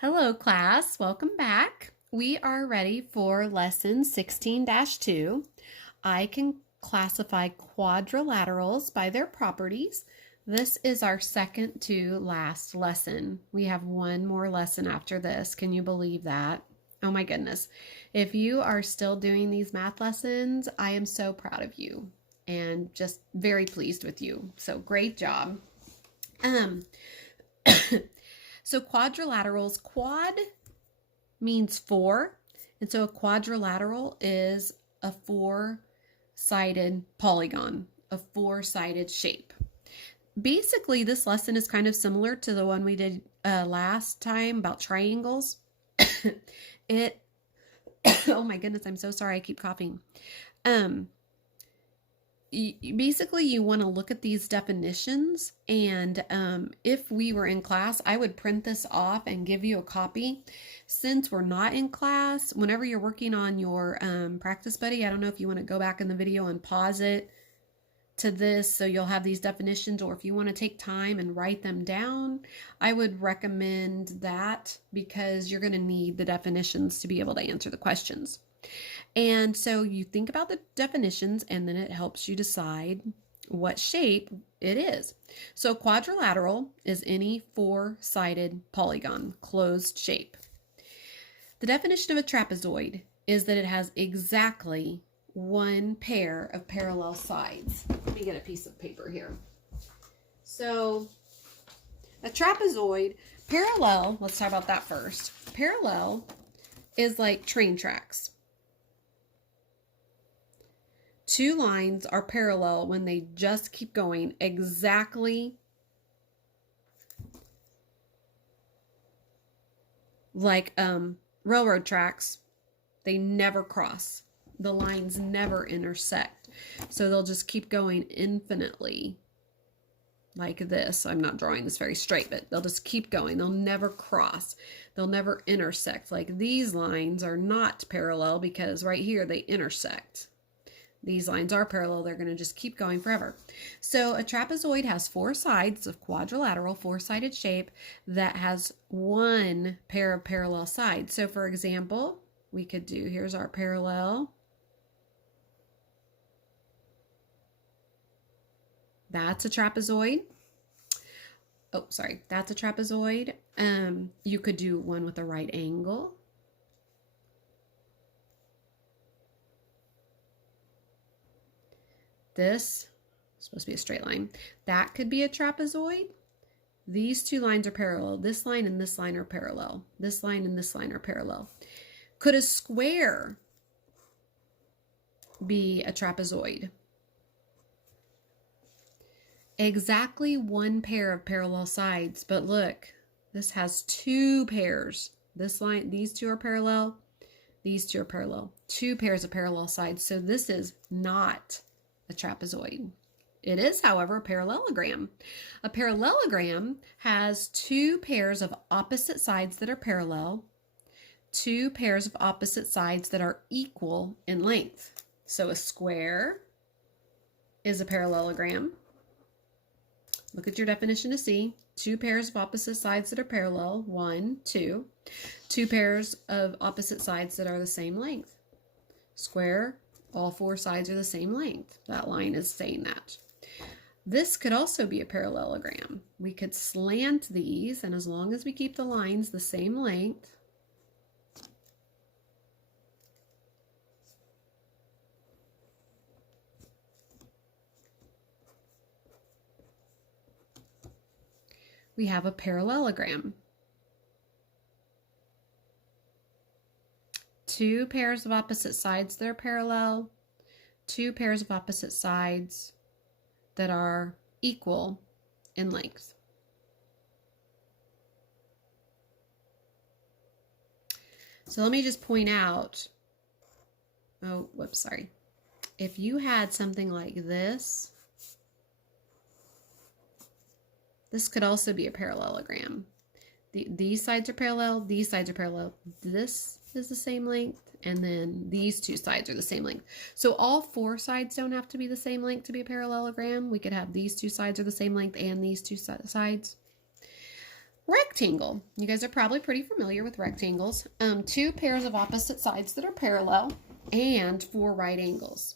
Hello, class. Welcome back. We are ready for lesson 16-2. I can classify quadrilaterals by their properties. This is our second to last lesson. We have one more lesson after this. Can you believe that? Oh my goodness. If you are still doing these math lessons, I am so proud of you and just very pleased with you. So great job. So quadrilaterals, quad means four. And so a quadrilateral is a four-sided polygon, a four-sided shape. Basically, this lesson is kind of similar to the one we did last time about triangles. Oh my goodness, I'm so sorry. I keep coughing. Basically, you want to look at these definitions, and if we were in class, I would print this off and give you a copy. Since we're not in class, whenever you're working on your practice buddy, I don't know if you want to go back in the video and pause it to this so you'll have these definitions, or if you want to take time and write them down, I would recommend that because you're going to need the definitions to be able to answer the questions. And so you think about the definitions, and then it helps you decide what shape it is. So quadrilateral is any four-sided polygon, closed shape. The definition of a trapezoid is that it has exactly one pair of parallel sides. Let me get a piece of paper here. So a trapezoid, parallel, let's talk about that first. Parallel is like train tracks. Two lines are parallel when they just keep going exactly like railroad tracks. They never cross. The lines never intersect. So they'll just keep going infinitely like this. I'm not drawing this very straight, but they'll just keep going. They'll never cross. They'll never intersect. Like these lines are not parallel because right here they intersect. These lines are parallel. They're going to just keep going forever. So a trapezoid has four sides of quadrilateral, four-sided shape that has one pair of parallel sides. So for example, we could do, here's our parallel. That's a trapezoid. Oh, sorry. That's a trapezoid. You could do one with a right angle. This is supposed to be a straight line. That could be a trapezoid. These two lines are parallel. This line and this line are parallel. This line and this line are parallel. Could a square be a trapezoid? Exactly one pair of parallel sides, but look, this has two pairs. This line, these two are parallel. These two are parallel. Two pairs of parallel sides. So this is not a trapezoid. It is, however, a parallelogram. A parallelogram has two pairs of opposite sides that are parallel, two pairs of opposite sides that are equal in length. So a square is a parallelogram. Look at your definition to see. Two pairs of opposite sides that are parallel, one, two. Two pairs of opposite sides that are the same length. Square, all four sides are the same length. That line is saying that. This could also be a parallelogram. We could slant these, and as long as we keep the lines the same length, we have a parallelogram. Two pairs of opposite sides that are parallel, two pairs of opposite sides that are equal in length. So let me just point out, oh, whoops, sorry. If you had something like this, this could also be a parallelogram. These sides are parallel, these sides are parallel. This is the same length, and then these two sides are the same length. So all four sides don't have to be the same length to be a parallelogram. We could have these two sides are the same length and these two sides. Rectangle. You guys are probably pretty familiar with rectangles. Two pairs of opposite sides that are parallel and four right angles.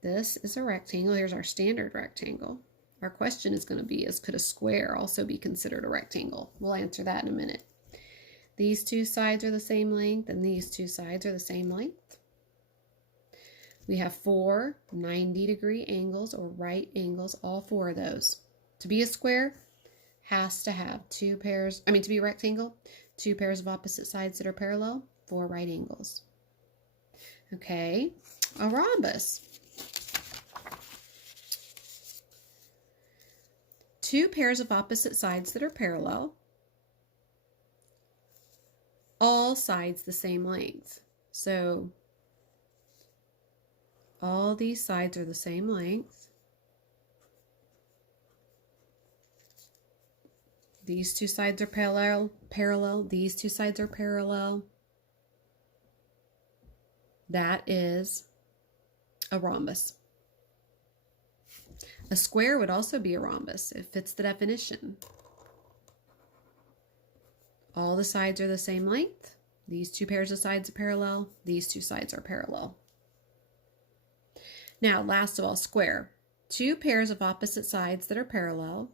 This is a rectangle. Here's our standard rectangle. Our question is going to be, could a square also be considered a rectangle? We'll answer that in a minute. These two sides are the same length, and these two sides are the same length. We have four 90-degree angles or right angles, all four of those. To be a square, has to have to be a rectangle, two pairs of opposite sides that are parallel, four right angles. Okay, a rhombus. Two pairs of opposite sides that are parallel, all sides the same length. So all these sides are the same length. These two sides are parallel. These two sides are parallel. That is a rhombus. A square would also be a rhombus. It fits the definition. All the sides are the same length. These two pairs of sides are parallel. These two sides are parallel. Now, last of all, square. Two pairs of opposite sides that are parallel.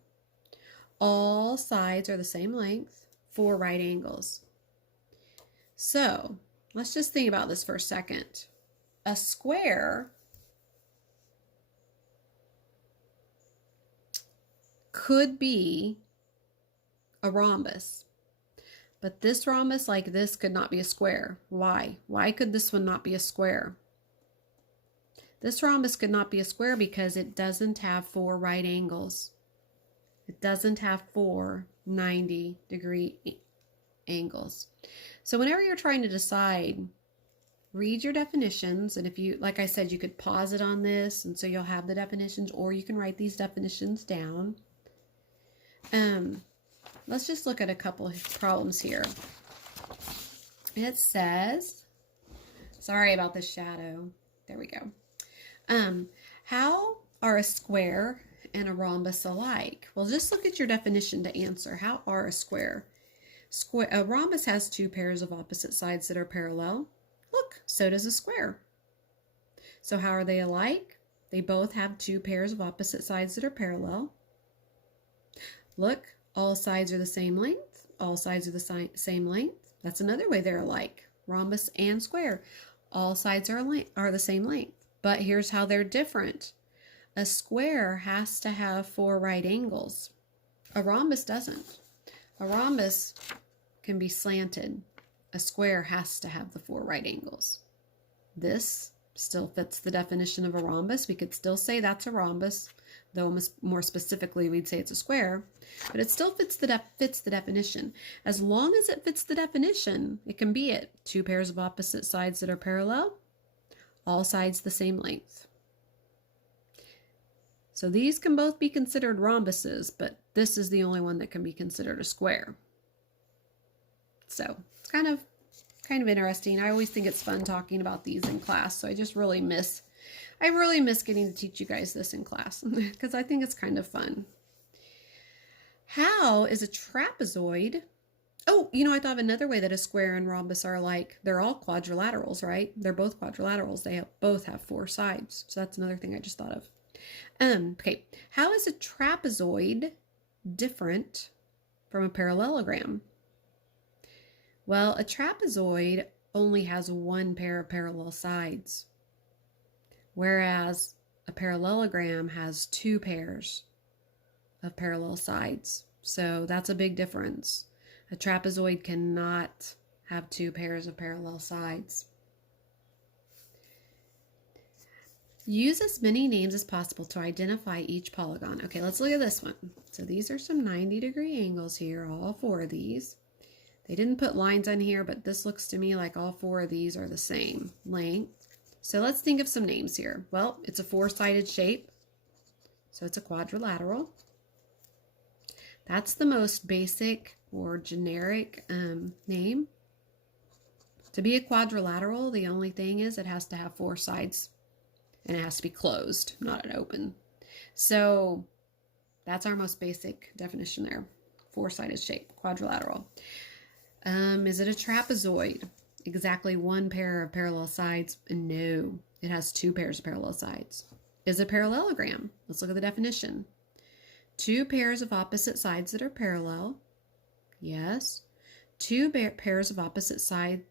All sides are the same length. Four right angles. So, let's just think about this for a second. A square could be a rhombus. But this rhombus like this could not be a square. Why? Why could this one not be a square? This rhombus could not be a square because it doesn't have four right angles. It doesn't have four 90-degree angles. So whenever you're trying to decide, read your definitions. And if you, like I said, you could pause it on this, and so you'll have the definitions, or you can write these definitions down. Let's just look at a couple of problems here. It says, sorry about the shadow. There we go. How are a square and a rhombus alike? Well, just look at your definition to answer. How are a square? A rhombus has two pairs of opposite sides that are parallel. Look, so does a square. So how are they alike? They both have two pairs of opposite sides that are parallel. Look, all sides are the same length. All sides are the same length. That's another way they're alike. Rhombus and square. All sides are the same length. But here's how they're different. A square has to have four right angles. A rhombus doesn't. A rhombus can be slanted. A square has to have the four right angles. This still fits the definition of a rhombus. We could still say that's a rhombus, though more specifically we'd say it's a square. But it still fits the definition. As long as it fits the definition, it can be it. Two pairs of opposite sides that are parallel, all sides the same length. So these can both be considered rhombuses, but this is the only one that can be considered a square. So it's kind of interesting. I always think it's fun talking about these in class, so I really miss getting to teach you guys this in class because I think it's kind of fun. How is a trapezoid? Oh, I thought of another way that a square and rhombus are alike. They're all quadrilaterals, right? They're both quadrilaterals. They both have four sides. So that's another thing I just thought of. Okay, how is a trapezoid different from a parallelogram? Well, a trapezoid only has one pair of parallel sides, whereas a parallelogram has two pairs of parallel sides. So that's a big difference. A trapezoid cannot have two pairs of parallel sides. Use as many names as possible to identify each polygon. Okay, let's look at this one. So these are some 90-degree angles here, all four of these. They didn't put lines on here, but this looks to me like all four of these are the same length. So let's think of some names here. Well, it's a four-sided shape, so it's a quadrilateral. That's the most basic or generic name. To be a quadrilateral, the only thing is it has to have four sides and it has to be closed, not an open. So That's our most basic definition there. Four-sided shape, quadrilateral. Is it a trapezoid? Exactly one pair of parallel sides? No, it has two pairs of parallel sides. Is it a parallelogram? Let's look at the definition. Two pairs of opposite sides that are parallel. Yes. Two pairs of opposite sides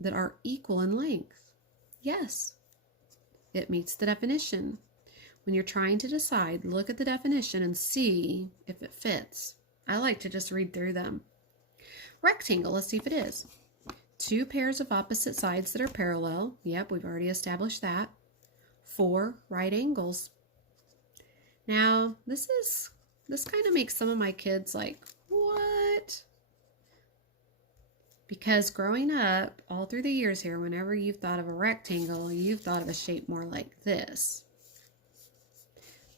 that are equal in length. Yes. It meets the definition. When you're trying to decide, look at the definition and see if it fits. I like to just read through them. Rectangle, let's see if it is. Two pairs of opposite sides that are parallel. Yep, we've already established that. Four right angles. Now, this kind of makes some of my kids like, what? Because growing up, all through the years here, whenever you've thought of a rectangle, you've thought of a shape more like this.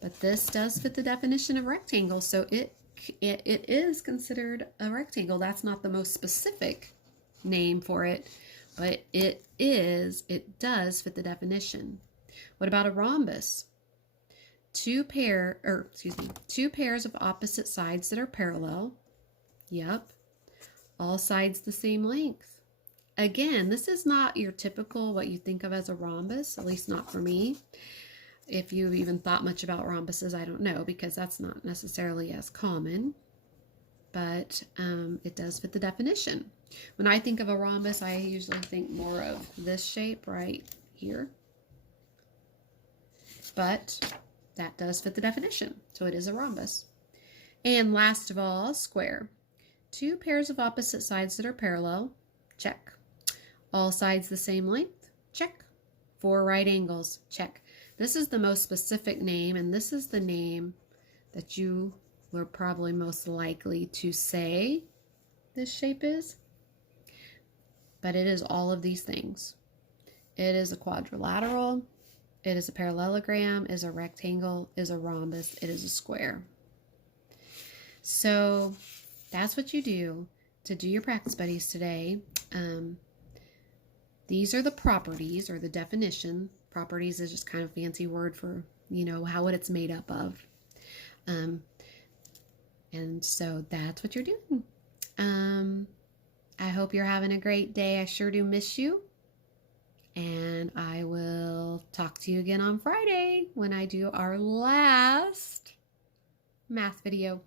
But this does fit the definition of rectangle, so it is considered a rectangle. That's not the most specific name for it, but it does fit the definition. What about a rhombus? Two pairs of opposite sides that are parallel. Yep. All sides the same length. Again, this is not your typical what you think of as a rhombus, at least not for me. If you've even thought much about rhombuses, I don't know, because that's not necessarily as common, but it does fit the definition. When I think of a rhombus, I usually think more of this shape right here, but that does fit the definition, so it is a rhombus. And last of all, square. Two pairs of opposite sides that are parallel, check. All sides the same length, check. Four right angles, check. This is the most specific name, and this is the name that you were probably most likely to say this shape is. But it is all of these things. It is a quadrilateral, it is a parallelogram, it is a rectangle, it is a rhombus, it is a square. So that's what you do to do your practice buddies today. These are the properties, or the definition. Properties is just kind of a fancy word for, what it's made up of. And so that's what you're doing. I hope you're having a great day. I sure do miss you. And I will talk to you again on Friday when I do our last math video.